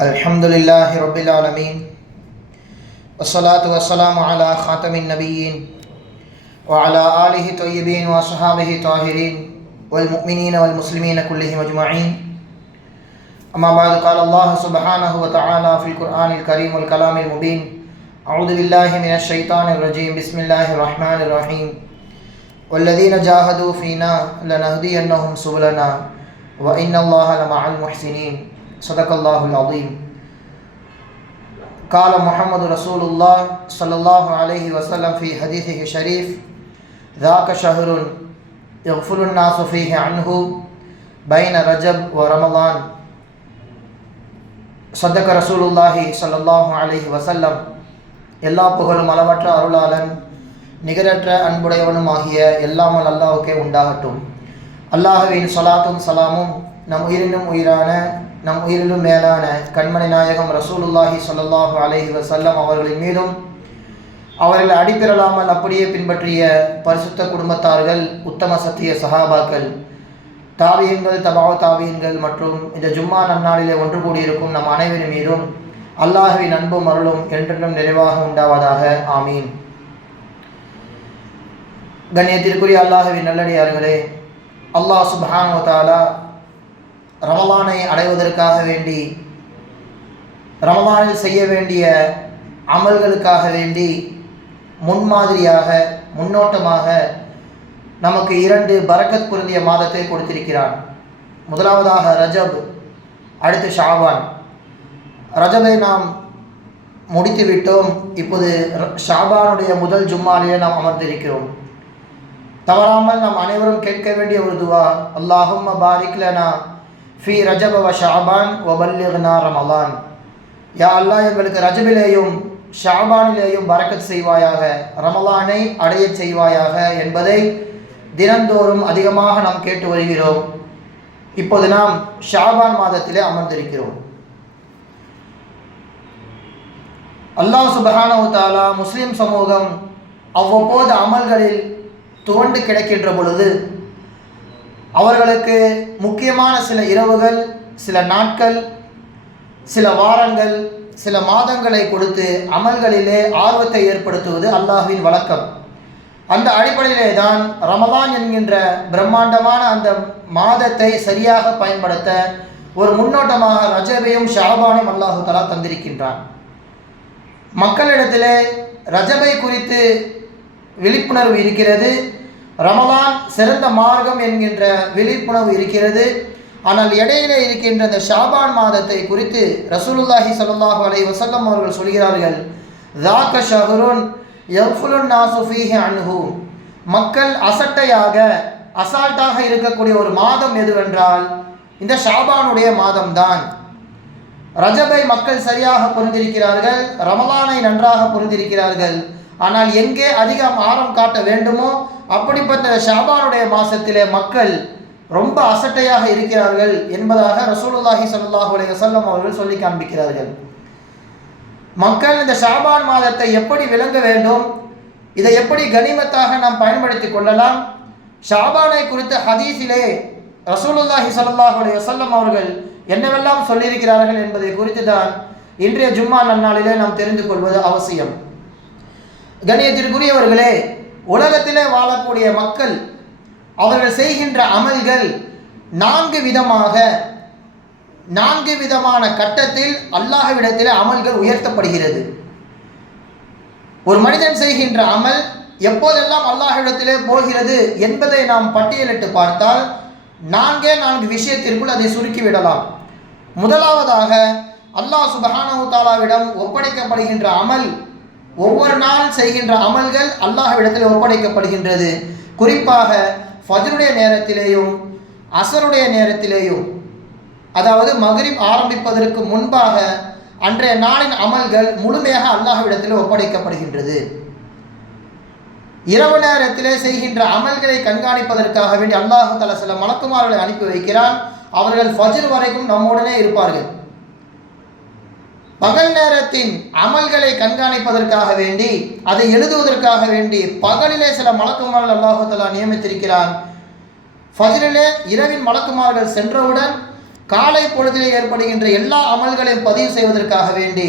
Alhamdulillahi Rabbil Alameen. Wassalatu wassalamu ala khatamin nabiyyin wa ala alihi tayyibin wa ashabihi tahirin wal mu'minina wal muslimina kullihim ajma'in. Amma ba'du, qala Allah subhanahu wa ta'ala fil Qur'anil Karim wal kalamil mubin. A'udhu billahi minash shaitanir rajim. Bismillahir rahmanir rahim. Walladhina jahadu fina lanahdiyannahum subulana wa inna Allaha lama'al muhsinin. Sadaqallahul azim. Qala Muhammad Rasulullah sallallahu alayhi wa sallam fi hadithihi sharif, dhaka shahrun yaghfulu an-nasu fihi anhu bayna Rajab wa Ramadan. Sadaqa Rasulullah sallallahu alayhi wa sallam. எல்லா புகழும் அளவற்ற அருளாளன் நிகரற்ற அன்புடையவனுமாகிய எல்லாமல் அல்லாஹ்வுக்கே உண்டாகட்டும். அல்லாஹ்வின் ஸலாத்தும் ஸலாமும் நம் உயிரினும் உயிரான நம் உயிரிலும் மேலான கண்மணி நாயகம் ரசூலுல்லாஹி ஸல்லல்லாஹு அலைஹி வஸல்லம் அவர்களின் மீதும் அவர்கள் அடிப்பிரலாமல் அப்படியே பின்பற்றிய பரிசுத்த குடும்பத்தார்கள், உத்தம சத்திய சஹாபாக்கள், தாபியீன்கள், தபாவ் தாபியீன்கள் மற்றும் இந்த ஜும்மா நன்னாளிலே ஒன்று கூடியிருக்கும் நம் அனைவரின் மீதும் அல்லாஹ்வின் அன்பும் அருளும் என்றென்றும் நிறைவாக உண்டாவதாக. ஆமீன். கண்ணியத்திற்குரிய அல்லாஹ்வின் நல்லடியார்களே, அல்லாஹ் சுப்ஹானஹு வ தஆலா ரமலானை அடைவதற்காக வேண்டி, ரமலானில் செய்ய வேண்டிய அமல்களுக்காக வேண்டி முன்மாதிரியாக, முன்னோட்டமாக நமக்கு 2 பரக்கத் பொருந்திய மாதத்தை கொடுத்திருக்கிறான். முதலாவதாக ரஜப், அடுத்து ஷாபான். ரஜபை நாம் முடித்து விட்டோம். இப்போது ஷாபானுடைய முதல் ஜும்மாவிலே நாம் அமர்ந்திருக்கிறோம். தவறாமல் நாம் அனைவரும் கேட்க வேண்டிய ஒரு துவா, அல்லாஹும்ம பாரிக் லனா ஃபி ரஜப வ ஷாபான் வ பல்லிக்னா ரமலான். யா அல்லாஹ், எங்களுக்கு ரஜபிலேயும் ஷாபானிலேயும் பரக்கத் செய்வாயாக, ரமலானை அடைய செய்வாயாக என்பதை தினந்தோறும் அதிகமாக நாம் கேட்டு வருகிறோம். இப்போது நாம் ஷாபான் மாதத்திலே அமர்ந்திருக்கிறோம். அல்லாஹ் சுப்ஹானஹு வ தஆலா முஸ்லிம் சமூகம் அவ்வப்போது அமல்களில் துவண்டு கிடக்கின்ற பொழுது அவர்களுக்கு முக்கியமான சில இரவுகள், சில நாட்கள், சில வாரங்கள், சில மாதங்களை கொடுத்து அமல்களிலே ஆர்வத்தை ஏற்படுத்துவது அல்லாஹ்வின் வழக்கம். அந்த அடிப்படையிலே தான் ரமலான் என்கின்ற பிரம்மாண்டமான அந்த மாதத்தை சரியாக பயன்படுத்த ஒரு முன்னோட்டமாக ரஜபையும் ஷாபானையும் அல்லாஹு தஆலா தந்திருக்கின்றான். மக்களிடத்திலே ரஜபை குறித்து விழிப்புணர்வு இருக்கிறது, ரமலான் சிறந்த மார்க்கம் என்கின்ற விழிப்புணர்வு இருக்கிறது. ஆனால் இடையிலே இருக்கின்ற இந்த ஷாபான் மாதத்தை குறித்து ரசூலுல்லாஹி ஸல்லல்லாஹு அலைஹி வஸல்லம் அவர்கள் சொல்கிறார்கள், ذاك شهر يغفل الناس فيه عنه. மக்கள் அசால்ட்டாக இருக்கக்கூடிய ஒரு மாதம் எதுவென்றால் இந்த ஷாபானுடைய மாதம்தான். ரஜபை மக்கள் சரியாக புரிந்திருக்கிறார்கள், ரமலானை நன்றாக புரிந்திருக்கிறார்கள். ஆனால் எங்கே அதிகம் ஆர்வம் காட்ட வேண்டுமோ அப்படிப்பட்ட ஷாபானுடைய மாதத்திலே மக்கள் ரொம்ப அசட்டையாக இருக்கிறார்கள் என்பதாக ரசூலுல்லாஹி ஸல்லல்லாஹு அலைஹி வஸல்லம் அவர்கள் சொல்லி காண்பிக்கிறார்கள். மக்கள் இந்த ஷாபான் மாதத்தை எப்படி விளங்க வேண்டும், இதை எப்படி கனிமத்தாக நாம் பயன்படுத்தி கொள்ளலாம், ஷாபானை குறித்த ஹதீஸிலே ரசூலுல்லாஹி ஸல்லல்லாஹு அலைஹி வஸல்லம் அவர்கள் என்னவெல்லாம் சொல்லியிருக்கிறார்கள் என்பதை குறித்து தான் இன்றைய ஜும்மா நன்னாளிலே நாம் தெரிந்து கொள்வது அவசியம். கண்ணியத்திற்குரியவர்களே, உலகத்திலே வாழக்கூடிய மக்கள் அவர்கள் செய்கின்ற அமல்கள் 4 விதமான கட்டத்தில் அல்லாஹ்விடத்திலே அமல்கள் உயர்த்தப்படுகிறது. ஒரு மனிதன் செய்கின்ற அமல் எப்போதெல்லாம் அல்லாஹ்விடத்திலே போகிறது என்பதை நாம் பட்டியலிட்டு பார்த்தால் 4 விஷயத்திற்குள் அதை சுருக்கிவிடலாம். முதலாவதாக அல்லாஹ் சுப்ஹானஹு வ தஆலாவிடம் ஒப்படைக்கப்படுகின்ற அமல், ஒவ்வொரு நாள் செய்கின்ற அமல்கள் அல்லாஹ்விடத்தில் ஒப்படைக்கப்படுகின்றது. குறிப்பாக ஃபஜ்ருடைய நேரத்திலேயும் அஸருடைய நேரத்திலேயும், அதாவது மக்ரிப் ஆரம்பிப்பதற்கு முன்பாக அன்றைய நாளின் அமல்கள் முழுமையாக அல்லாஹ்விடத்தில் ஒப்படைக்கப்படுகின்றது. இரவு நேரத்திலே செய்கின்ற அமல்களை கண்காணிப்பதற்காக வேண்டி அல்லாஹ் தஆலா சில மலக்குமார்களை அனுப்பி வைக்கிறான். அவர்கள் ஃபஜ்ர் வரைக்கும் நம்முடனே இருப்பார்கள். பகல் நேரத்தின் அமல்களை கண்காணிப்பதற்காக வேண்டி, அதை எழுதுவதற்காக வேண்டி பகலிலே சில மலக்குமார்கள் அல்லாஹ் தஆலா நியமித்திருக்கிறான். ஃபஜ்ரிலே இரவின் மலக்குமார்கள் சென்றவுடன் காலை பொழுதிலே ஏற்படுகின்ற எல்லா அமல்களையும் பதிவு செய்வதற்காக வேண்டி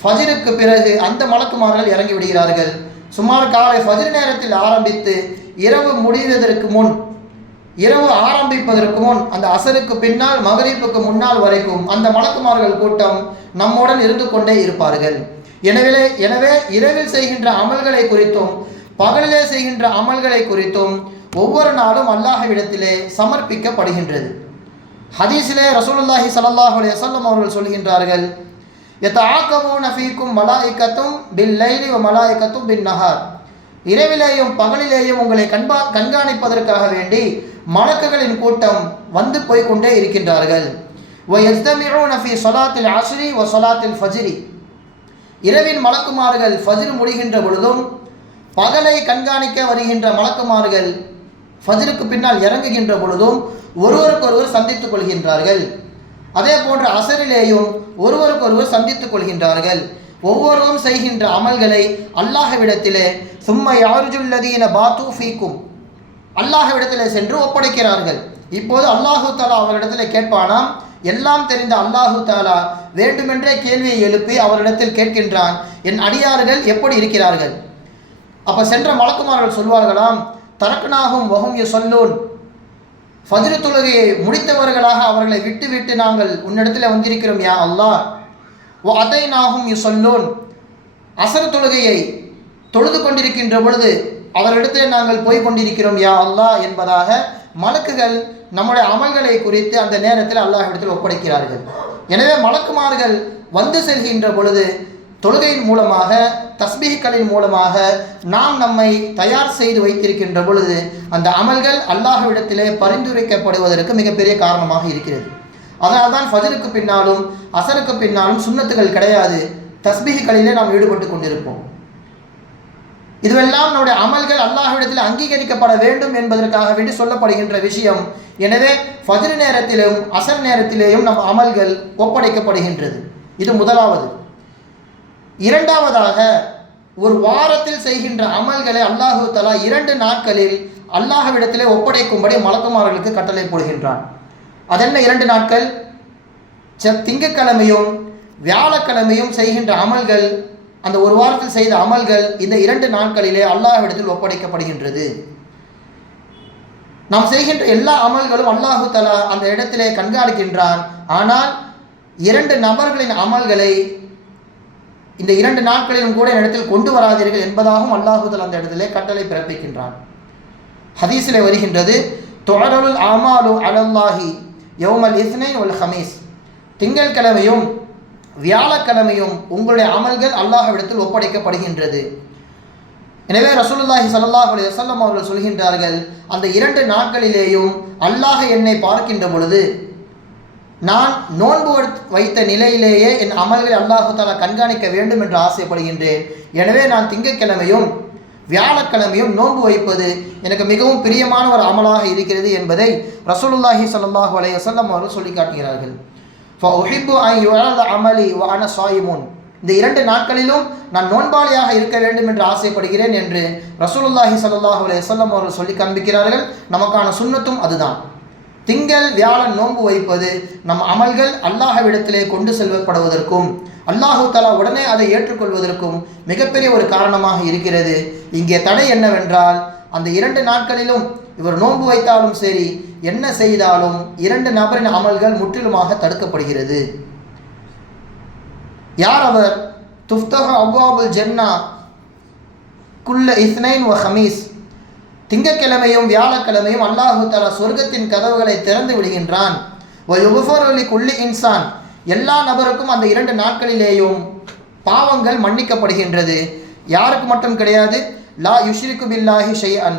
ஃபஜ்ருக்கு பிறகு அந்த மலக்குமார்கள் இறங்கி விடுகிறார்கள். சுமார் காலை ஃபஜ்ர் நேரத்தில் ஆரம்பித்து இரவு முடிவதற்கு முன், இரவு ஆரம்பிப்பதற்கு முன், அந்த அசருக்கு பின்னால் மகரிப்புக்கு முன்னால் வரைக்கும் அந்த மலக்குமார்கள் கூட்டம் நம்முடன் இருந்து கொண்டே இருப்பார்கள். எனவே இரவில் செய்கின்ற அமல்களை குறித்தும் பகலிலே செய்கின்ற அமல்களை குறித்தும் ஒவ்வொரு நாளும் அல்லாஹ்விடத்திலே சமர்ப்பிக்கப்படுகின்றது. ஹதீஸிலே ரசூலுல்லாஹி ஸல்லல்லாஹு அலைஹி வஸல்லம் அவர்கள் சொல்கின்றார்கள், யதஆகபூன ஃபீக்கும் மலாயிகத்தும் பில்லைலி வ மலாயிகத்தும் பின்னஹார். இரவிலேயும் பகலிலேயும் உங்களை கண்காணிப்பதற்காக வேண்டி மலக்குகளின் கூட்டம் வந்து போய்கொண்டே இருக்கின்றார்கள். வ யஸ்தமிஊன ஃபீ ஸலாத்தில் அஸ்ரி வ ஸலாத்தில் ஃபஜ்ரி. இரவின் மலக்குமார்கள் ஃபஜ்ர் முடிகின்ற பொழுதும் பகலை கண்காணிக்க வருகின்ற மலக்குமார்கள் ஃபஜ்ருக்கு பின்னால் இறங்குகின்ற பொழுதும் ஒருவருக்கொருவர் சந்தித்துக் கொள்கின்றார்கள். அதே போன்ற அசரிலேயும் ஒருவருக்கொருவர் சந்தித்துக் கொள்கின்றார்கள். ஒவ்வொருவரும் செய்கின்ற அமல்களை அல்லாஹ்விடத்திலே சும்மா யாருஜுல்லதீன பாத்து ஃபீக்கும், அல்லாஹ்விடத்திலே சென்று ஒப்படைக்கிறார்கள். இப்போது அல்லாஹு தாலா அவரிடத்தில் கேட்பானாம். எல்லாம் தெரிந்த அல்லாஹு தாலா வேண்டுமென்றே கேள்வியை எழுப்பி அவரிடத்தில் கேட்கின்றான், என் அடியார்கள் எப்படி இருக்கிறார்கள்? அப்போ சென்ற மலக்குமார்கள் சொல்வார்களாம், தரக்னாகும் வஹும் யுஸல்லூன், ஃபஜ்ர் தொழுகையை முடித்தவர்களாக அவர்களை விட்டு நாங்கள் உன்னிடத்தில் வந்திருக்கிறோம் யா அல்லாஹ். வ அதைனாகும் யுஸல்லூன், அசர் தொழுகையை தொழுது கொண்டிருக்கின்ற பொழுது அவரிடத்தில் நாங்கள் போய் கொண்டிருக்கிறோம் யா அல்லாஹ் என்பதாக மலக்குகள் நம்முடைய அமல்களை குறித்து அந்த நேரத்தில் அல்லாஹ்விடத்தில் ஒப்படைக்கிறார்கள். எனவே மலக்குமார்கள் வந்து செல்கின்ற பொழுது தொழுகையின் மூலமாக, தஸ்பீஹ்களின் மூலமாக நாம் நம்மை தயார் செய்து வைத்திருக்கின்ற பொழுது அந்த அமல்கள் அல்லாஹ்விடத்திலே பரிந்துரைக்கப்படுவதற்கு மிகப்பெரிய காரணமாக இருக்கிறது. அதனால் தான் ஃபஜ்ருக்கு பின்னாலும் அசருக்கு பின்னாலும் சுன்னத்துகள் கிடையாது, தஸ்பீஹ்களிலே நாம் ஈடுபட்டு கொண்டிருப்போம். இதுவெல்லாம் நம்முடைய அமல்கள் அல்லாஹ்விடத்தில் அங்கீகரிக்கப்பட வேண்டும் என்பதற்காக வேண்டி சொல்லப்படுகின்ற விஷயம். எனவே ஃபஜ்ர் நேரத்திலும் அசர் நேரத்திலேயும் நம் அமல்கள் ஒப்படைக்கப்படுகின்றது. இது முதலாவது. இரண்டாவதாக, ஒரு வாரத்தில் செய்கின்ற அமல்களை அல்லாஹு தஆலா 2 நாட்களில் அல்லாஹ்விடத்திலே ஒப்படைக்கும்படி மலக்குமார்களுக்கு கட்டளை போடுகின்றான். அதென்ன 2 நாட்கள்? திங்கட்கிழமையும் வியாழக்கிழமையும் செய்கின்ற அமல்கள், அந்த ஒரு வாரத்தில் செய்த அமல்கள் இந்த 2 நாட்களிலே அல்லாஹ்விடத்தில் ஒப்படைக்கப்படுகின்றது. நாம் செய்கின்ற எல்லா அமல்களும் அல்லாஹு தஆலா அந்த இடத்திலே கண்காணிக்கின்றான். ஆனால் 2 நபர்களின் அமல்களை இந்த 2 நாட்களிலும் கூட இடத்தில் கொண்டு வராதீர்கள் என்பதாகவும் அல்லாஹு தஆலா அந்த இடத்திலே கட்டளை பிறப்பிக்கின்றான். ஹதீஸிலே வருகின்றது, துஅரலுல் அமாலு அலல்லாஹி யௌமல் இஸ்னைன் வல் ஹமீஸ். திங்கட்கிழமையும் வியாழக்கிழமையும் உங்களுடைய அமல்கள் அல்லாஹ்விடத்தில் ஒப்படைக்கப்படுகின்றது. எனவே ரசூலுல்லாஹி ஸல்லல்லாஹு அலைஹி வஸல்லம் அவர்கள் சொல்கின்றார்கள், அந்த 2 நாட்களிலேயும் அல்லாஹ் என்னை பார்க்கின்ற பொழுது நான் நோன்பு வைத்த நிலையிலேயே என் அமல்களை அல்லாஹு தஆலா கண்காணிக்க வேண்டும் என்று ஆசைப்படுகின்றேன். எனவே நான் திங்கட்கிழமையும் வியாழக்கிழமையும் நோன்பு வைப்பது எனக்கு மிகவும் பிரியமான ஒரு அமலாக இருக்கிறது என்பதை ரசூலுல்லாஹி ஸல்லல்லாஹு அலைஹி வஸல்லம் அவர்கள் சொல்லி காட்டுகிறார்கள். ஃபஉஹிப்பு அன் யுஅல அமலி வ அன ஸாயிமுன், இந்த 2 நாட்களிலும் நான் நோன்பாளியாக இருக்க வேண்டும் என்று ஆசைப்படுகிறேன் என்று ரசூலுல்லாஹி ஸல்லல்லாஹு அலைஹி வஸல்லம் அவர்கள் சொல்லி காண்பிக்கிறார்கள். நமக்கான சுன்னத்தும் அதுதான். திங்கள் வியாழன் நோன்பு வைப்பது நம் அமல்கள் அல்லாஹ்விடத்திலே கொண்டு செல்லப்படுவதற்கும் அல்லாஹு தஆலா உடனே அதை ஏற்றுக்கொள்வதற்கும் மிகப்பெரிய ஒரு காரணமாக இருக்கிறது. இங்கே தடை என்னவென்றால், அந்த 2 நாட்களிலும் இவர் நோன்பு வைத்தாலும் சரி, என்ன செய்தாலும் 2 நபரின் அமல்கள் முற்றிலுமாக தடுக்கப்படுகிறது. யார் அவர்? துஃப்தஹ அப்வாபுல் ஜன்னா குல்ல இஸ்னைன் வ ஹமீஸ். திங்கட்கிழமையும் வியாழக்கிழமையும் அல்லாஹு தஆலா சொர்க்கத்தின் கதவுகளை திறந்து விடுகின்றான். வ யுக்ஃபரு லிகுல்லி இன்சான், எல்லா நபருக்கும் அந்த 2 நாட்களிலேயும் பாவங்கள் மன்னிக்கப்படுகின்றது. யாருக்கு மட்டும் கிடையாது? லா யுஷ்ரிகு பில்லாஹி ஷைஅன்,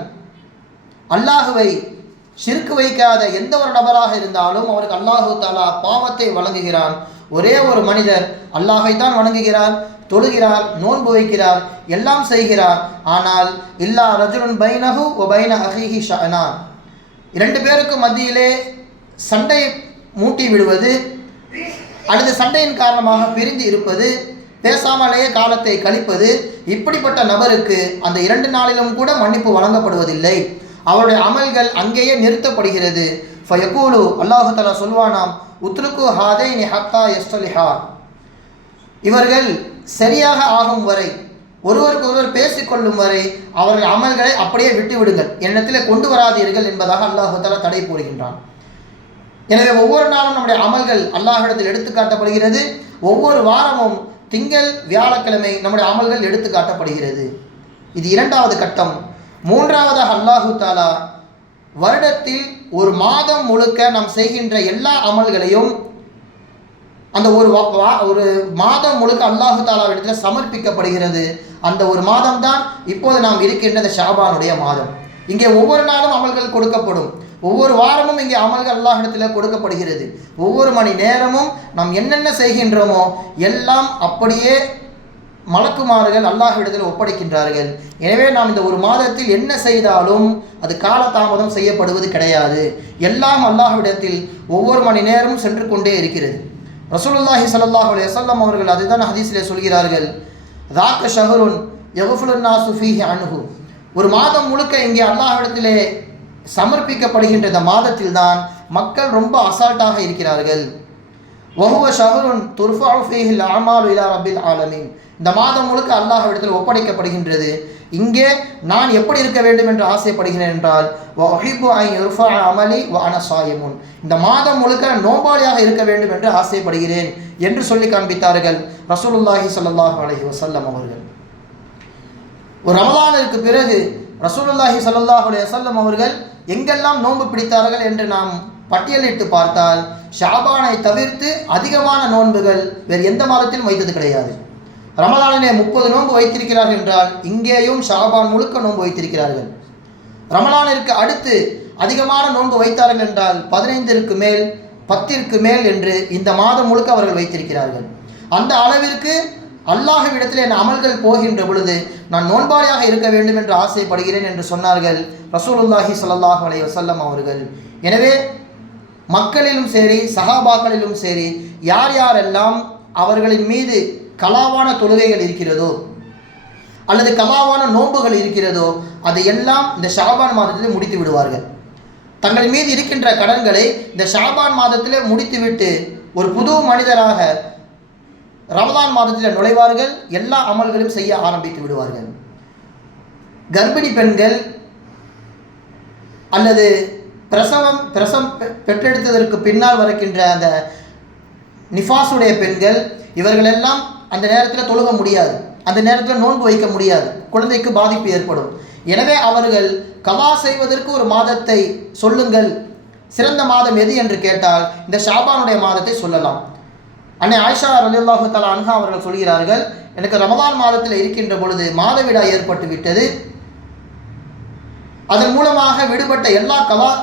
அல்லாஹுவை ஷிர்க் வைக்காத எந்த ஒரு நபராக இருந்தாலும் அவருக்கு அல்லாஹு தஆலா பாவத்தை வழங்குகிறான். ஒரே ஒரு மனிதர் அல்லாஹை தான் வணங்குகிறார், தொழுகிறார், நோன்பு வைக்கிறார், எல்லாம் செய்கிறார். ஆனால் இல்லா ரஜுலுன் பைனஹு வ பைன அஹீஹி ஷஅனான், 2 பேருக்கு மத்தியிலே சண்டை மூட்டி விடுவது அல்லது சண்டையின் காரணமாக பிரிந்து இருப்பது, பேசாமலேயே காலத்தை கழிப்பது, இப்படிப்பட்ட நபருக்கு அந்த 2 நாளிலும் கூட மன்னிப்பு வழங்கப்படுவதில்லை. அவருடைய அமல்கள் அங்கேயே நிறுத்தப்படுகிறது. ஃபயகூலு, அல்லாஹு தஆலா சொல்வானாம், உத்ருக்கு ஹாதைனி ஹத்தா யஸ்தலிஹா, இவர்கள் சரியாக ஆகும் வரை, ஒருவருக்கு ஒருவர் பேசிக்கொள்ளும் வரை அவர்கள் அமல்களை அப்படியே விட்டு விடுங்கள், என்னிடத்தில் கொண்டு வராதீர்கள் என்பதாக அல்லாஹ் தஆலா தடை போடுகின்றான். எனவே ஒவ்வொரு நாளும் நம்முடைய அமல்கள் அல்லாஹ்விடத்தில் எடுத்து காட்டப்படுகிறது. ஒவ்வொரு வாரமும் திங்கள் வியாழக்கிழமை நம்முடைய அமல்கள் எடுத்து காட்டப்படுகிறது. இது இரண்டாவது கட்டம். மூன்றாவதாக அல்லாஹு தஆலா வருடத்தில் ஒரு மாதம் முழுக்க நாம் செய்கின்ற எல்லா அமல்களையும் அந்த ஒரு மாதம் முழுக்க அல்லாஹு தஆலாவிடத்தில் சமர்ப்பிக்கப்படுகிறது. அந்த ஒரு மாதம் தான் இப்போது நாம் இருக்கின்ற ஷாபானுடைய மாதம். இங்கே ஒவ்வொரு நாளும் அமல்கள் கொடுக்கப்படும், ஒவ்வொரு வாரமும் இங்கே அமல்கள் அல்லாஹ்விடத்தில் கொடுக்கப்படுகிறது. ஒவ்வொரு மணி நேரமும் நாம் என்னென்ன செய்கின்றோமோ எல்லாம் அப்படியே மலக்குமார்கள் அல்லாஹ்விடத்தில் ஒப்படைக்கின்றார்கள். எனவே நாம் இந்த ஒரு மாதத்தில் என்ன செய்தாலும் அது காலதாமதம் செய்யப்படுவது கிடையாது. எல்லாம் அல்லாஹ்விடத்தில் ஒவ்வொரு மணி நேரமும் சென்று கொண்டே இருக்கிறது. ரசூலுல்லாஹி ஸல்லல்லாஹு அலைஹி வஸல்லம் அவர்கள் அதுதான் ஹதீஸிலே சொல்கிறார்கள், ذاك شهر يغفل الناس فيه عنه, ஒரு மாதம் முழுக்க இங்கே அல்லாஹ்விடத்திலே சமர்ப்பிக்கப்படுகின்ற இந்த மாதத்தில் தான் மக்கள் ரொம்ப அசால்ட்டாக இருக்கிறார்கள். وهو شهر ترفع فيه الأعمال إلى رب العالمين, இந்த மாதம் முழுக்க அல்லாஹ்விடத்தில் ஒப்படைக்கப்படுகின்றது. இங்கே நான் எப்படி இருக்க வேண்டும் என்று ஆசைப்படுகிறேன் என்றால் وأحب أن يرفع عملي وأنا صائم, இந்த மாதம் முழுக்க நோம்பாளியாக இருக்க வேண்டும் என்று ஆசைப்படுகிறேன் என்று சொல்லி காண்பித்தார்கள் ரசூலுல்லாஹி ஸல்லல்லாஹு அலைஹி வஸல்லம் அவர்கள். ஒரு ரமலானிற்கு பிறகு ரசூலுல்லாஹி ஸல்லல்லாஹு அலைஹி வஸல்லம் அவர்கள் எங்கெல்லாம் நோன்பு பிடித்தார்கள் என்று நாம் பட்டியலிட்டு பார்த்தால் ஷாபானை தவிர்த்து அதிகமான நோன்புகள் வேறு எந்த மாதத்திலும் வைத்தது கிடையாது. ரமலானிலே 30 நோன்பு வைத்திருக்கிறார்கள் என்றால் இங்கேயும் ஷாபான் முழுக்க நோன்பு வைத்திருக்கிறார்கள். ரமலானிற்கு அடுத்து அதிகமான நோன்பு வைத்தார்கள் என்றால் 15ற்கு மேல் 10ற்கு மேல் என்று இந்த மாதம் முழுக்க அவர்கள் வைத்திருக்கிறார்கள். அந்த அளவிற்கு அல்லாஹ்விடத்தில் என் அமல்கள் போகின்ற பொழுது நான் நோன்பாளியாக இருக்க வேண்டும் என்று ஆசைப்படுகிறேன் என்று சொன்னார்கள் ரசூலுல்லாஹி ஸல்லல்லாஹு அலைஹி வஸல்லம் அவர்கள். எனவே மக்களிலும் சரி சஹாபாக்களிலும் சரி யார் யாரெல்லாம் அவர்களின் மீது கலாவான தொழுகைகள் இருக்கிறதோ அல்லது கலாவான நோன்புகள் இருக்கிறதோ அதையெல்லாம் இந்த ஷாபான் மாதத்திலே முடித்து விடுவார்கள். தங்கள் மீது இருக்கின்ற கடன்களை இந்த ஷாபான் மாதத்திலே முடித்துவிட்டு ஒரு புது மனிதராக ரமலான் மாதத்தில் நுழைவார்கள். எல்லா அமல்களையும் செய்ய ஆரம்பித்து விடுவார்கள். கர்ப்பிணி பெண்கள் அல்லது பிரசவம் பெற்றெடுத்ததற்கு பின்னால் வருகின்ற அந்த நிஃபாஸுடைய பெண்கள் இவர்களெல்லாம் அந்த நேரத்தில் தொழுக முடியாது, அந்த நேரத்தில் நோன்பு வைக்க முடியாது, குழந்தைக்கு பாதிப்பு ஏற்படும். எனவே அவர்கள் கலா செய்வதற்கு ஒரு மாதத்தை சொல்லுங்கள், சிறந்த மாதம் எது என்று கேட்டால் இந்த ஷாபானுடைய மாதத்தை சொல்லலாம். அன்னை ஆயிஷா ரலியல்லாஹு தஆலா அன்ஹா அவர்கள் சொல்கிறார்கள், எனக்கு ரமலான் மாதத்தில் இருக்கின்ற பொழுது மாதவிடாய் ஏற்பட்டு விட்டது. அதன் மூலமாக விடுபட்ட எல்லா கலா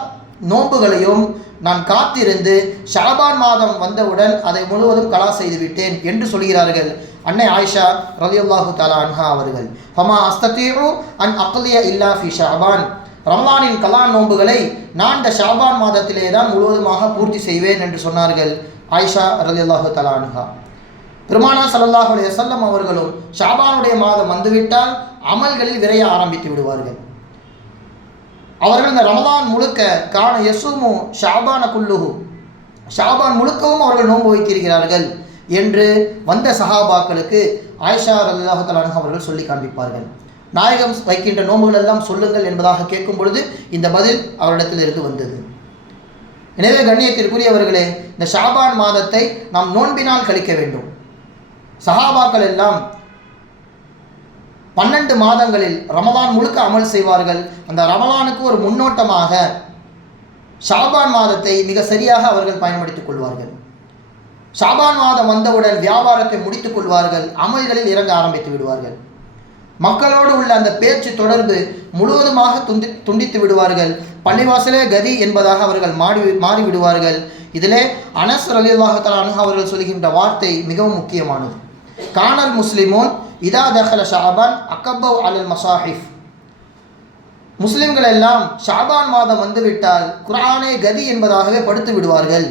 நோன்புகளையும் நான் காத்திருந்து ஷாபான் மாதம் வந்தவுடன் அதை முழுவதும் கலா செய்து விட்டேன் என்று சொல்கிறார்கள் அன்னை ஆயிஷா ரலியல்லாஹு தஆலா அன்ஹா அவர்கள். ஃபமா அஸ்ததீஉ அன் அக்லிய இல்லா ஃபி ஷாபான், ரமலானின் கலா நோன்புகளை நான் இந்த ஷாபான் மாதத்திலே தான் முழுவதுமாக பூர்த்தி செய்வேன் என்று சொன்னார்கள் ஆயிஷா ரலியல்லாஹு தஆலா அன்ஹா. பெருமானா ஸல்லல்லாஹு அலைஹி வஸல்லம் அவர்களும் ஷாபானுடைய மாதம் வந்துவிட்டால் அமல்களில் விரைய ஆரம்பித்து விடுவார்கள். அவர்கள் இந்த ரமலான் முழுக்க கான யசுமு ஷாபான குல்லுஹு, ஷாபான் முழுக்கவும் அவர்கள் நோன்பு வைத்திருக்கிறார்கள் என்று வந்த சஹாபாக்களுக்கு ஆயிஷா ரலியல்லாஹு தஆலா அன்ஹா அவர்கள் சொல்லி காண்பிப்பார்கள். நாயகம் வைக்கின்ற நோன்புகள் எல்லாம் சொல்லுங்கள் என்பதாக கேட்கும் பொழுது இந்த பதில் அவரிடத்தில் இருந்து வந்தது. எனவே கண்ணியத்திற்குரியவர்களே, இந்த ஷாபான் மாதத்தை நாம் நோன்பினால் கழிக்க வேண்டும். சஹாபாக்கள் எல்லாம் 12 மாதங்களில் ரமலான் முழுக்க அமல் செய்வார்கள். அந்த ரமலானுக்கு ஒரு முன்னோட்டமாக ஷாபான் மாதத்தை மிக சரியாக அவர்கள் பயன்படுத்திக் கொள்வார்கள். ஷாபான் மாதம் வந்தவுடன் வியாபாரத்தை முடித்துக் கொள்வார்கள், அமல்களில் இறங்க ஆரம்பித்து விடுவார்கள். மக்களோடு உள்ள அந்த பேச்சு தொடர்பு முழுவதுமாக துண்டித்து விடுவார்கள். பள்ளிவாசலே கதி என்பதாக அவர்கள் மாறிவிடுவார்கள். இதிலே அனஸ் ரலியல்லாஹு தஆலா அன்ஹு அவர்கள் சொல்கின்ற வார்த்தை மிகவும் முக்கியமானது. கானல் முஸ்லிமூன் இதா தஹல ஷாபான் அக்கபவ் அலல் மசாஹிஃப், முஸ்லிம்கள் எல்லாம் ஷாபான் மாதம் வந்துவிட்டால் குர்ஆனே கதி என்பதாகவே படுத்து விடுவார்கள்,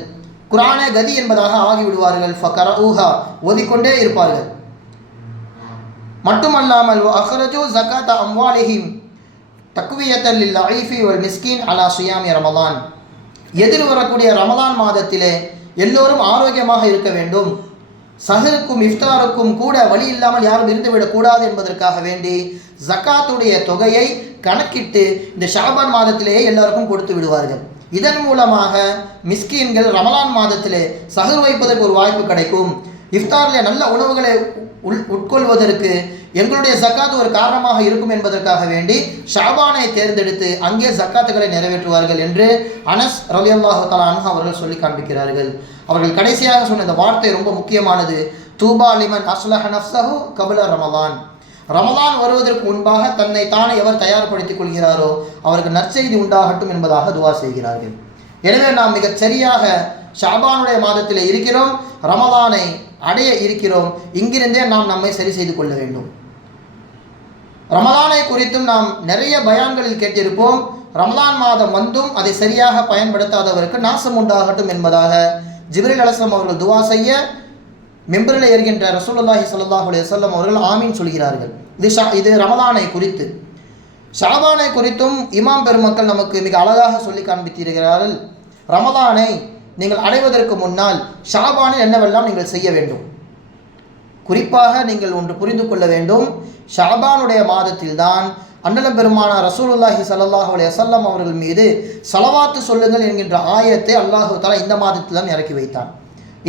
குர்ஆனே கதி என்பதாக ஆகிவிடுவார்கள். ஃபகரஊஹா, ஓதிக்கொண்டே இருப்பார்கள். மட்டுமல்லாமல் அஹ்ரஜு ஜகாத் அம்வாலிஹிம் தக்வியத்தல் லில் லஈஃபி வல் மிஸ்கீன் அலா சியாமி ரமலான், எதிர் வரக்கூடிய ரமலான் மாதத்திலே எல்லோரும் ஆரோக்கியமாக இருக்க வேண்டும், சஹருக்கும் இஃப்தாருக்கும் கூட வழி இல்லாமல் யாரும் இருந்துவிடக்கூடாது என்பதற்காக வேண்டி ஜக்காத்துடைய தொகையை கணக்கிட்டு இந்த ஷாபான் மாதத்திலேயே எல்லாருக்கும் கொடுத்து விடுவார்கள். இதன் மூலமாக மிஸ்கீன்கள் ரமலான் மாதத்திலே சஹர் வைப்பதற்கு ஒரு வாய்ப்பு கிடைக்கும், இஃப்தாரில் நல்ல உணவுகளை உட்கொள்வதற்கு எங்களுடைய ஜக்காத் ஒரு காரணமாக இருக்கும் என்பதற்காக வேண்டி ஷாபானை தேர்ந்தெடுத்து அங்கே ஜக்காத்துகளை நிறைவேற்றுவார்கள் என்று அனஸ் ரலியல்லாஹு தஆலா அன்ஹு அவர்கள் சொல்லி காண்பிக்கிறார்கள். அவர்கள் கடைசியாக சொன்ன இந்த வார்த்தை ரொம்ப முக்கியமானது. தூபா லிமன் அஸ்லஹ நஃப்ஸஹு கப்ல ரமலான். ரமலான் வருவதற்கு முன்பாக தன்னை தானே எவர் தயார்படுத்திக் கொள்கிறாரோ அவருக்கு நற்செய்தி உண்டாகட்டும் என்பதாக துவா செய்கிறார்கள். எனவே நாம் மிகச் சரியாக ஷாபானுடைய மாதத்தில் இருக்கிறோம், ரமலானை அடைய இருக்கிறோம். இங்கிருந்தே நாம் நம்மை சரி செய்து கொள்ள வேண்டும். ரமலானை குறித்தும் நாம் நிறைய பயான்களில் கேட்டிருப்போம். ரமலான் மாதம் வந்தும் அதை சரியாக பயன்படுத்தாதவருக்கு நாசம் உண்டாகட்டும் என்பதாக ஜிப்ரீல் அலைஹிஸ்ஸலாம் அவர்கள் துவா செய்ய மெம்பரில் ஏறுகின்ற ரசூலுல்லாஹி ஸல்லல்லாஹு அலைஹி வஸல்லம் அவர்கள் ஆமீன் சொல்கிறார்கள். இது ரமலானை குறித்து. ஷாபானை குறித்தும் இமாம் பெருமக்கள் நமக்கு மிக அழகாக சொல்லி காண்பித்திருக்கிறார்கள். ரமலானை நீங்கள் அடைவதற்கு முன்னால் ஷாபானில் என்னவெல்லாம் நீங்கள் செய்ய வேண்டும். குறிப்பாக நீங்கள் ஒன்று புரிந்து கொள்ள வேண்டும். ஷாபானுடைய மாதத்தில்தான் அண்ணலம் பெருமான ரசூலுல்லாஹி ஸல்லல்லாஹு அலைஹி வஸல்லம் அவர்கள் மீது ஸலவாத்து சொல்லுங்கள் என்கின்ற ஆயத்தை அல்லாஹு தஆலா இந்த மாதத்தில் தான் இறக்கி வைத்தான்.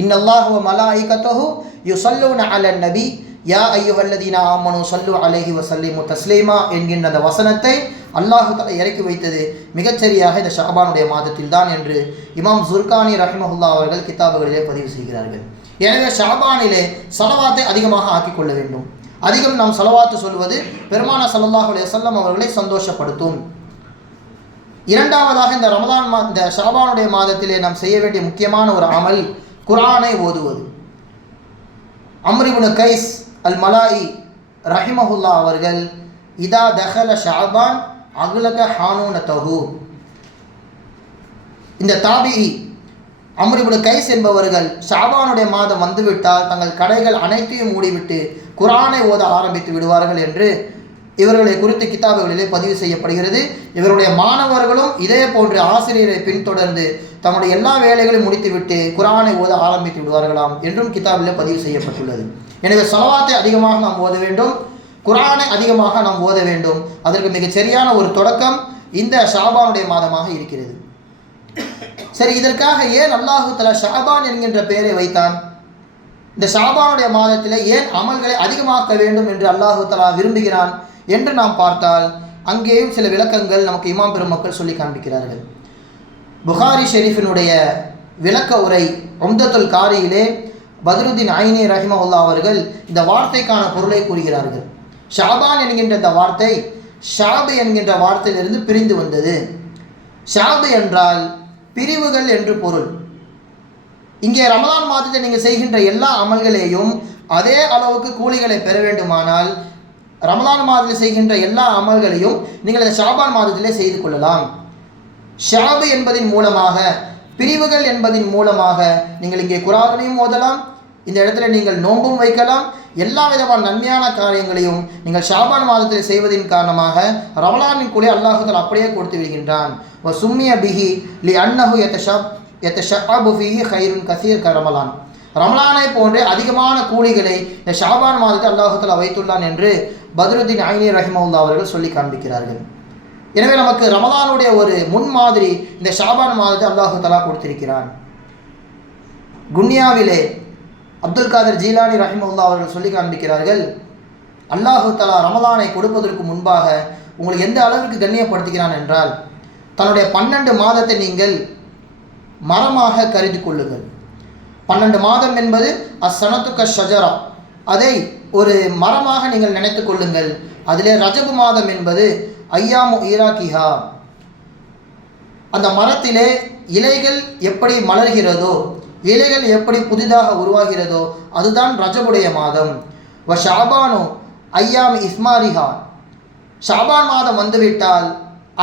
இன்னல்லாஹு வ மலாயிகத்துஹு யுஸல்லூன அலன் நபி யா அய்யுஹல்லதீன ஆமனு ஸல்லு அலைஹி வஸல்லிமு தஸ்லீமா என்கின்ற அந்த வசனத்தை அல்லாஹு தஆலா இறக்கி வைத்தது மிகச்சரியாக இந்த ஷாபானுடைய மாதத்தில் தான் என்று இமாம் ஜுர்கானி ரஹிமஹுல்லாஹ் அவர்கள் கிதாபுகளிலே பதிவு செய்கிறார்கள். எனவே ஷாபானிலே ஸலவாத்தை அதிகமாக ஆக்கிக் கொள்ள வேண்டும். அதிகம் நாம் ஸலவாத்து சொல்வது பெருமான ஸல்லல்லாஹு அலைஹி வஸல்லம் அவர்களை சந்தோஷப்படுத்தும். இரண்டாவதாக இந்த ஷாபானுடைய மாதத்திலே நாம் செய்ய வேண்டிய முக்கியமான ஒரு அமல் குர்ஆனை ஓதுவது. அம்ர் இப்னு கைஸ் அல் மலாயி ரஹிமஹுல்லாஹ் அவர்கள் இதா தஹல ஷாபான் அக்லக ஹானூனதஹு, இந்த தாபிஇ அம்ர் இப்னு கைஸ் என்பவர்கள் ஷாபானுடைய மாதம் வந்துவிட்டால் தங்கள் கடைகள் அனைத்தையும் மூடிவிட்டு குர்ஆனை ஓத ஆரம்பித்து விடுவார்கள் என்று இவர்களை குறித்து கிதாபுகளிலே பதிவு செய்யப்படுகிறது. இவருடைய மாணவர்களும் இதே போன்ற ஆசிரியரை பின்தொடர்ந்து தம்முடைய எல்லா வேலைகளையும் முடித்துவிட்டு குர்ஆனை ஓத ஆரம்பித்து விடுவார்களாம் என்றும் கிதாபிலே பதிவு செய்யப்பட்டுள்ளது. எனவே ஸலவாத்தை அதிகமாக நாம் ஓத வேண்டும், குர்ஆனை அதிகமாக நாம் ஓத வேண்டும். அதற்கு மிகச் சரியான ஒரு தொடக்கம் இந்த ஷாபானுடைய மாதமாக இருக்கிறது. சரி, இதற்காக ஏன் அல்லாஹு தஆலா ஷாபான் என்கின்ற பெயரை வைத்தான்? இந்த ஷாபானுடைய மாதத்தில் ஏன் அமல்களை அதிகமாக்க வேண்டும் என்று அல்லாஹு தஆலா விரும்புகிறான் என்று நாம் பார்த்தால் அங்கேயும் சில விளக்கங்கள் நமக்கு இமாம் பெருமக்கள் சொல்லி காண்பிக்கிறார்கள். புகாரி ஷெரீஃபினுடைய விளக்க உரை உம்தத்துல் காரியிலே பத்ருதீன் ஐனி ரஹிமஹுல்லாஹ் அவர்கள் இந்த வார்த்தைக்கான பொருளை கூறுகிறார்கள். ஷாபான் என்கின்ற இந்த வார்த்தை ஷாபு என்கின்ற வார்த்தையிலிருந்து பிரிந்து வந்தது. ஷாபு என்றால் பிரிவுகள் என்று பொருள். இங்கே ரமலான் மாதத்தில் நீங்கள் செய்கின்ற எல்லா அமல்களையும் அதே அளவுக்கு கூலிகளை பெற வேண்டுமானால் ரமலான் மாதத்தில் செய்கின்ற எல்லா அமல்களையும் நீங்கள் இந்த ஷாபான் மாதத்திலே செய்து கொள்ளலாம். ஷாபு என்பதின் மூலமாக, பிரிவுகள் என்பதின் மூலமாக நீங்கள் இங்கே குர்ஆனையும் ஓதலாம், இந்த இடத்துல நீங்கள் நோன்பும் வைக்கலாம். எல்லா விதமான நன்மையான காரியங்களையும் நீங்கள் ஷாபான் மாதத்தில் செய்வதின் காரணமாக ரமலானின் கூலி அல்லாஹ் தஆலா அப்படியே கொடுத்து விடுகின்றான். வ சும்மிய பிஹி லி அன்னஹு யத்தஷஅபு ஃபீஹி கைருன் கஸீர் கரமலான். ரமலானை போன்று அதிகமான கூலிகளை இந்த ஷாபான் மாதத்தில் அல்லாஹ் தஆலா வைத்துள்ளான் என்று பத்ருதீன் ஐனி ரஹிமஹுல்லாஹ் அவர்கள் சொல்லி காண்பிக்கிறார்கள். எனவே நமக்கு ரமலானுடைய ஒரு முன்மாதிரி இந்த ஷாபான் மாதத்தை அல்லாஹ் தஆலா கொடுத்திருக்கிறான். குன்யாவிலே அப்துல் காதர் ஜீலானி ரஹிமஹுல்லாஹ் அவர்கள் சொல்லி காண்பிக்கிறார்கள், அல்லாஹ் தஆலா ரமலானை கொடுப்பதற்கு முன்பாக உங்களை எந்த அளவிற்கு கண்ணியப்படுத்துகிறான் என்றால், தன்னுடைய 12 மாதத்தை நீங்கள் மரமாக கருதி கொள்ளுங்கள். 12 மாதம் என்பது அஸ்ஸனத்துக்க ஷஜரா, அதை ஒரு மரமாக நீங்கள் நினைத்து கொள்ளுங்கள். அதிலே ரஜபு மாதம் என்பது ஐயாமு ஈராக்கிஹா, அந்த மரத்திலே இலைகள் எப்படி மலர்கிறதோ, இலைகள் எப்படி புதிதாக உருவாகிறதோ அதுதான் ரஜபுடைய மாதம். வ ஷாபானு ஐயாம் இஸ்மாரிஹா, ஷாபான் மாதம் வந்துவிட்டால்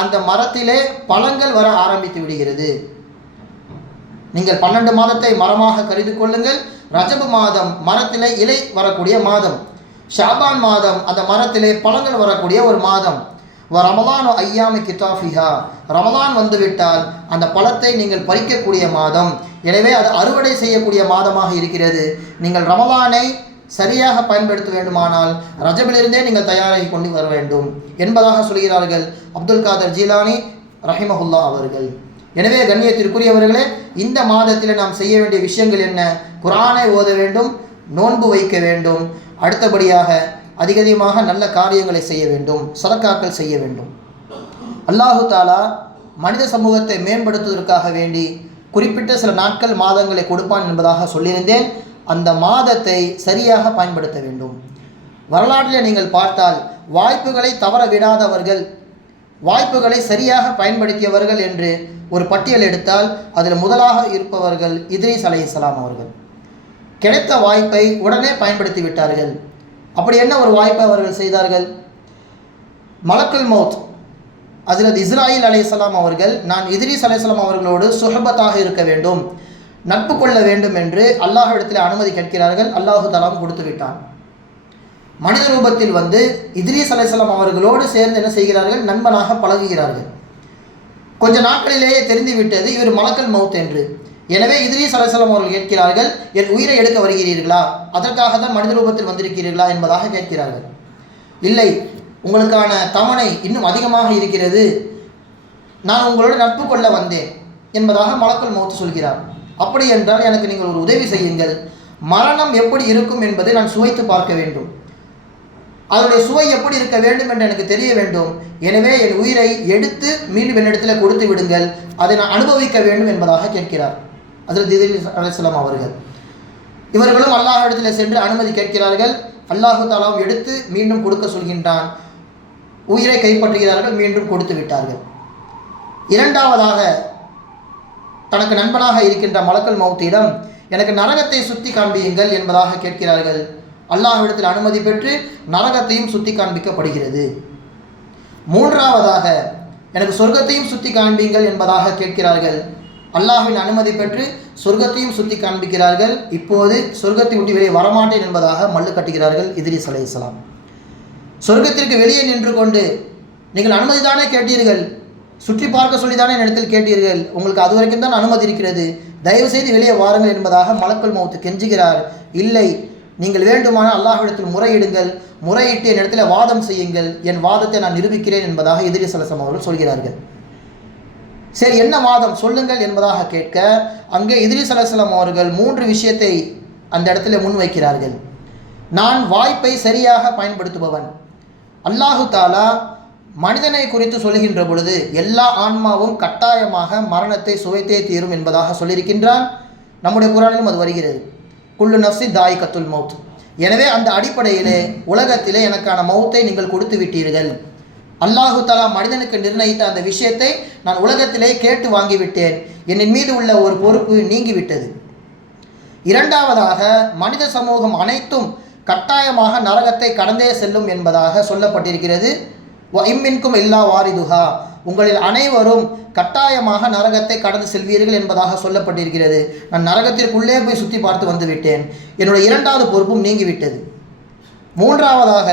அந்த மரத்திலே பழங்கள் வர ஆரம்பித்து விடுகிறது. நீங்கள் 12 மாதத்தை மரமாக கருதி கொள்ளுங்கள். ரஜபு மாதம் மரத்திலே இலை வரக்கூடிய மாதம், ஷாபான் மாதம் அந்த மரத்திலே பழங்கள் வரக்கூடிய ஒரு மாதம். ரமலான் ஐயாமி கிதாஃபிஹா, ரமலான் வந்துவிட்டால் அந்த பழத்தை நீங்கள் பறிக்கக்கூடிய மாதம், எனவே அது அறுவடை செய்யக்கூடிய மாதமாக இருக்கிறது. நீங்கள் ரமலானை சரியாக பயன்படுத்த வேண்டுமானால் ரஜபிலிருந்தே நீங்கள் தயாராகி கொண்டு வர வேண்டும் என்பதாக சொல்கிறார்கள் அப்துல் காதர் ஜீலானி ரஹிமஹுல்லா அவர்கள். எனவே கண்ணியத்திற்குரியவர்களே, இந்த மாதத்தில் நாம் செய்ய வேண்டிய விஷயங்கள் என்ன? குர்ஆனை ஓத வேண்டும், நோன்பு வைக்க வேண்டும், அடுத்தபடியாக அதிகமாக நல்ல காரியங்களை செய்ய வேண்டும், சதக்காக்கள் செய்ய வேண்டும். அல்லாஹு தாலா மனித சமூகத்தை மேம்படுத்துவதற்காக வேண்டி குறிப்பிட்ட சில நாட்கள் மாதங்களை கொடுப்பான் என்பதாக சொல்லியிருந்தேன். அந்த மாதத்தை சரியாக பயன்படுத்த வேண்டும். வரலாற்றில் நீங்கள் பார்த்தால் வாய்ப்புகளை தவற விடாதவர்கள், வாய்ப்புகளை சரியாக பயன்படுத்தியவர்கள் என்று ஒரு பட்டியல் எடுத்தால் அதில் முதலாக இருப்பவர்கள் இத்ரீஸ் அலைஹிஸ்ஸலாம் அவர்கள். கிடைத்த வாய்ப்பை உடனே பயன்படுத்தி விட்டார்கள். அப்படி என்ன ஒரு வாய்ப்பை அவர்கள் செய்தார்கள்? மலக்குல் மௌத் ஹஜ்ரத் இஸ்ராயில் அலைஹிஸ்ஸலாம் அவர்கள், நான் இத்ரீஸ் அலைஹிஸ்ஸலாம் அவர்களோடு சுஹபத்தாக இருக்க வேண்டும், நட்பு கொள்ள வேண்டும் என்று அல்லாஹ்விடத்தில் அனுமதி கேட்கிறார்கள். அல்லாஹு தஆலா கொடுத்து விட்டான். மனித ரூபத்தில் வந்து இத்ரீஸ் அலைஹிஸ்ஸலாம் அவர்களோடு சேர்ந்து என்ன செய்கிறார்கள்? நண்பனாக பழகுகிறார்கள். கொஞ்ச நாட்களிலேயே தெரிந்துவிட்டது இவர் மலக்குல் மௌத் என்று. எனவே இத்ரீஸ் அலைஹிஸ்ஸலாம் அவர்கள் கேட்கிறார்கள், என் உயிரை எடுக்க வருகிறீர்களா, அதற்காக தான் மனித ரூபத்தில் வந்திருக்கிறீர்களா என்பதாக கேட்கிறார்கள். இல்லை, உங்களுக்கான தவணை இன்னும் அதிகமாக இருக்கிறது, நான் உங்களோட நட்பு கொள்ள வந்தேன் என்பதாக மலக்குல் மௌத் சொல்கிறார். அப்படி என்றால் எனக்கு நீங்கள் ஒரு உதவி செய்யுங்கள், மரணம் எப்படி இருக்கும் என்பதை நான் சுவைத்து பார்க்க வேண்டும், அதனுடைய சுவை எப்படி இருக்க வேண்டும் என்று எனக்கு தெரிய வேண்டும். எனவே என் உயிரை எடுத்து மீண்டும் என்னிடத்தில் கொடுத்து விடுங்கள், அதை நான் அனுபவிக்க வேண்டும் என்பதாக கேட்கிறார் ஹஜ்ரத் இத்ரீஸ் அலைஹிஸ்ஸலாம் அவர்கள். இவர்களும் அல்லாஹ்விடத்தில் சென்று அனுமதி கேட்கிறார்கள். அல்லாஹு தஆலாவும் எடுத்து மீண்டும் கொடுக்க சொல்கின்றான். உயிரை கைப்பற்றுகிறார்கள், மீண்டும் கொடுத்து விட்டார்கள். இரண்டாவதாக தனக்கு நண்பனாக இருக்கின்ற மலக்குல் மௌத்திடம் எனக்கு நரகத்தை சுற்றி காண்பியுங்கள் என்பதாக கேட்கிறார்கள். அல்லாஹ்விடத்தில் அனுமதி பெற்று நரகத்தையும் சுற்றி காண்பிக்கப்படுகிறது. மூன்றாவதாக எனக்கு சொர்க்கத்தையும் சுற்றி காண்பீங்கள் என்பதாக கேட்கிறார்கள். அல்லாஹ்வின் அனுமதி பெற்று சொர்க்கத்தையும் சுற்றி காண்பிக்கிறார்கள். இப்போது சொர்க்கத்தை விட்டு வெளியே வரமாட்டேன் என்பதாக மல்லு கட்டுகிறார்கள் இத்ரீஸ் அலைஹிஸ்ஸலாம். சொர்க்கத்திற்கு வெளியே நின்று கொண்டு நீங்கள் அனுமதி தானே கேட்டீர்கள், சுற்றி பார்க்க சொல்லிதானே இடத்தில் கேட்டீர்கள், உங்களுக்கு அது வரைக்கும் தான் அனுமதி இருக்கிறது, தயவு செய்து வெளியே வாருங்கள் என்பதாக மலக்குல் மௌத் கெஞ்சுகிறார். இல்லை, நீங்கள் வேண்டுமானால் அல்லாஹ்விடத்தில் முறையிடுங்கள், முறையிட்டு என் இடத்துல வாதம் செய்யுங்கள், என் வாதத்தை நான் நிரூபிக்கிறேன் என்பதாக இத்ரீஸ் அலைஹிஸ்ஸலாம் அவர்கள் சொல்கிறார்கள். சரி, என்ன வாதம் சொல்லுங்கள் என்பதாக கேட்க அங்கே இத்ரீஸ் அலைஹிஸ்ஸலாம் அவர்கள் 3 விஷயத்தை அந்த இடத்துல முன்வைக்கிறார்கள். நான் வாய்ப்பை சரியாக பயன்படுத்துபவன். அல்லாஹு தாலா மனிதனை குறித்து சொல்கின்ற பொழுது எல்லா ஆன்மாவும் கட்டாயமாக மரணத்தை சுவைத்தே தீரும் என்பதாக சொல்லியிருக்கின்றான். நம்முடைய குர்ஆனிலும் அது வருகிறது, குல்லு நஃப்ஸின் தாயிகத்துல் மௌத். எனவே அந்த அடிப்படையிலே உலகத்திலே எனக்கான மௌத்தை நீங்கள் கொடுத்து விட்டீர்கள். அல்லாஹு தஆலா மனிதனுக்கு நிர்ணயித்த அந்த விஷயத்தை நான் உலகத்திலே கேட்டு வாங்கிவிட்டேன், என் மீது உள்ள ஒரு பொறுப்பு நீங்கிவிட்டது. இரண்டாவதாக மனித சமூகம் அனைத்தும் கட்டாயமாக நரகத்தை கடந்தே செல்லும் என்பதாக சொல்லப்பட்டிருக்கிறது. வ இம்மின்கும் இல்லா வாரிதுஹா, உங்களில் அனைவரும் கட்டாயமாக நரகத்தை கடந்து செல்வீர்கள் என்பதாக சொல்லப்பட்டிருக்கிறது. நான் நரகத்திற்குள்ளே போய் சுற்றி பார்த்து வந்துவிட்டேன், என்னுடைய இரண்டாவது பொறுப்பும் நீங்கிவிட்டது. மூன்றாவதாக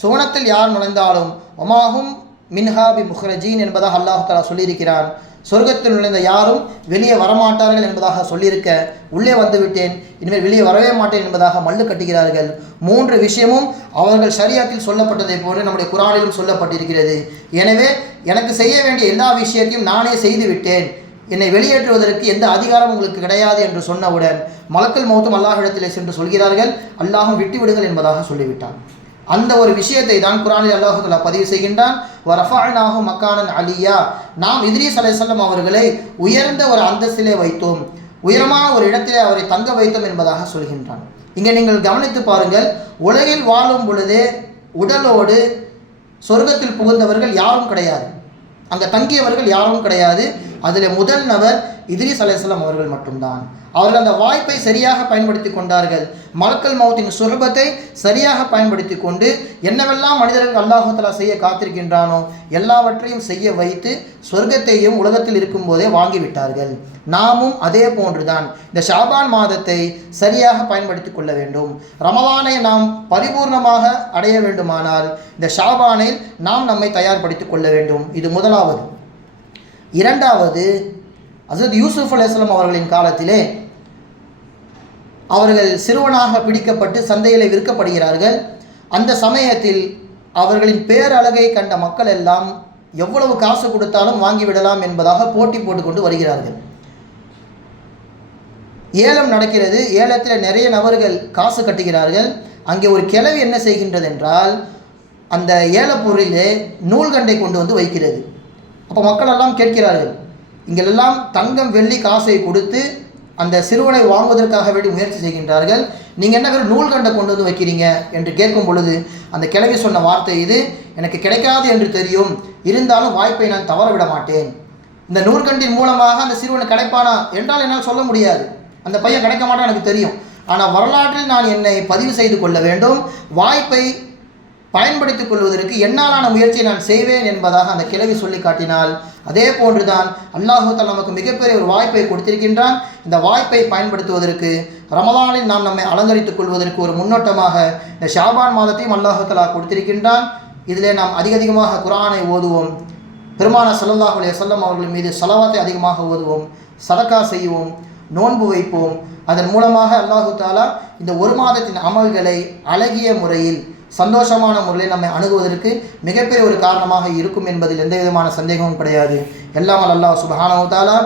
சுவனத்தில் யார் நுழைந்தாலும் ஒமாஹும் மின்ஹாபி முஹ்ரஜீன் என்பதாக அல்லாஹ் தஆலா சொல்லியிருக்கிறான். சொர்க்கத்தில் நுழைந்த யாரும் வெளியே வரமாட்டார்கள் என்பதாக சொல்லியிருக்க உள்ளே வந்துவிட்டேன், இனிமேல் வெளியே வரவே மாட்டேன் என்பதாக மல்லு கட்டுகிறார்கள். 3 விஷயமும் அவர்கள் ஷரியத்தில் சொல்லப்பட்டதை போன்று நம்முடைய குர்ஆனிலும் சொல்லப்பட்டிருக்கிறது. எனவே எனக்கு செய்ய வேண்டிய எல்லா விஷயத்தையும் நானே செய்து விட்டேன், என்னை வெளியேற்றுவதற்கு எந்த அதிகாரம் உங்களுக்கு கிடையாது என்று சொன்னவுடன் மலக்குல் மௌத்தும் அல்லாஹ்விடத்திலே சென்று சொல்கிறார்கள், அல்லாஹும் விட்டு விடுங்கள் என்பதாக சொல்லிவிட்டான். அந்த ஒரு விஷயத்தை தான் குர்ஆனில் அல்லாஹ் தஆலா பதிவு செய்கின்றான். வரஃபஅனாஹு மக்கானன் அலியா, நாம் இத்ரீஸ் அலைஹிஸ்ஸலாம் அவர்களை உயர்ந்த ஒரு அந்தஸ்திலே வைத்தோம், உயரமான ஒரு இடத்திலே அவரை தங்க வைத்தோம் என்பதாக சொல்கின்றான். இங்கே நீங்கள் கவனித்து பாருங்கள், உலகில் வாழும் பொழுதே உடலோடு சொர்க்கத்தில் புகுந்தவர்கள் யாரும் கிடையாது, அங்கே தங்கியவர்கள் யாரும் கிடையாது. அதில் முதல் நபர் இத்ரீஸ் அலைஹிஸ்ஸலாம் அவர்கள் மட்டும்தான். அவர்கள் அந்த வாய்ப்பை சரியாக பயன்படுத்தி கொண்டார்கள். மலக்கல் மௌத்தின் சுஹபத்தை சரியாக பயன்படுத்தி கொண்டு என்னவெல்லாம் மனிதர்கள் அல்லாஹ் தஆலா செய்ய காத்திருக்கின்றானோ எல்லாவற்றையும் செய்ய வைத்து சொர்க்கத்தையும் உலகத்தில் இருக்கும்போதே வாங்கிவிட்டார்கள். நாமும் அதே போன்றுதான் இந்த ஷாபான் மாதத்தை சரியாக பயன்படுத்தி கொள்ள வேண்டும். ரமலானை நாம் பரிபூர்ணமாக அடைய வேண்டுமானால் இந்த ஷாபானில் நாம் நம்மை தயார்படுத்திக் கொள்ள வேண்டும். இது முதலாவது. இரண்டாவது, ஹஸரத் யூசுப் அலைஹிஸ்ஸலாம் அவர்களின் காலத்திலே அவர்கள் சிறுவனாக பிடிக்கப்பட்டு சந்தையில் விற்கப்படுகிறார்கள். அந்த சமயத்தில் அவர்களின் பேரழகை கண்ட மக்கள் எல்லாம் எவ்வளவு காசு கொடுத்தாலும் வாங்கிவிடலாம் என்பதாக போட்டி போட்டுக்கொண்டு வருகிறார்கள். ஏலம் நடக்கிறது. ஏலத்தில் நிறைய நபர்கள் காசு கட்டுகிறார்கள். அங்கே ஒரு கிழவி என்ன செய்கின்றது என்றால் அந்த ஏலப்பொருளிலே நூல்கண்டை கொண்டு வந்து வைக்கிறது. அப்போ மக்கள் எல்லாம் கேட்கிறார்கள், இங்கெல்லாம் தங்கம் வெள்ளி காசை கொடுத்து அந்த சிறுவனை வாங்குவதற்காக வேண்டி முயற்சி செய்கின்றார்கள், நீங்கள் என்ன வெறும் நூல்கண்டை கொண்டு வந்து வைக்கிறீங்க என்று கேட்கும் பொழுது அந்த கிழவி சொன்ன வார்த்தை இது, எனக்கு கிடைக்காது என்று தெரியும், இருந்தாலும் வாய்ப்பை நான் தவற விட மாட்டேன். இந்த நூல்கண்டின் மூலமாக அந்த சிறுவனை கிடைப்பானா என்றால் என்னால் சொல்ல முடியாது, அந்த பையன் கிடைக்க மாட்டான் எனக்கு தெரியும். ஆனால் வரலாற்றில் நான் என்னை பதிவு செய்து கொள்ள வேண்டும், வாய்ப்பை பயன்படுத்திக் கொள்வதற்கு என்னாலான முயற்சியை நான் செய்வேன் என்பதாக அந்த கிழவி சொல்லி காட்டினால், அதே போன்றுதான் அல்லாஹ் தஆலா நமக்கு மிகப்பெரிய ஒரு வாய்ப்பை கொடுத்திருக்கின்றான். இந்த வாய்ப்பை பயன்படுத்துவதற்கு ரமலானில் நாம் நம்மை அலங்கரித்துக் கொள்வதற்கு ஒரு முன்னோட்டமாக இந்த ஷாபான் மாதத்தையும் அல்லாஹ் தஆலா கொடுத்திருக்கின்றான். இதிலே நாம் அதிகமாக குர்ஆனை ஓதுவோம், பெருமானார் ஸல்லல்லாஹு அலைஹி வஸல்லம் அவர்கள் மீது ஸலவாத்தை அதிகமாக ஓதுவோம், சதகா செய்வோம், நோன்பு வைப்போம். அதன் மூலமாக அல்லாஹ் தஆலா இந்த ஒரு மாதத்தின் அமல்களை அழகிய முறையில் சந்தோஷமான முறையில் நம்மை அணுகுவதற்கு மிகப்பெரிய ஒரு காரணமாக இருக்கும் என்பதில் எந்த விதமான சந்தேகமும் கிடையாது. எல்லாம் அல்லாஹ் சுப்ஹானஹு வ தஆலா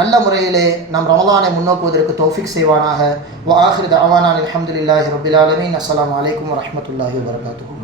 நல்ல முறையிலே நாம் ரமலானை முன்னோக்குவதற்கு தௌஃபீக் செய்வானாக. வ ஆகிரு தஅவானா அல்ஹம்துலில்லாஹி ரப்பில் ஆலமீன். அஸ்ஸலாமு அலைக்கும் வ ரஹ்மத்துல்லாஹி வ பரகாத்துஹு.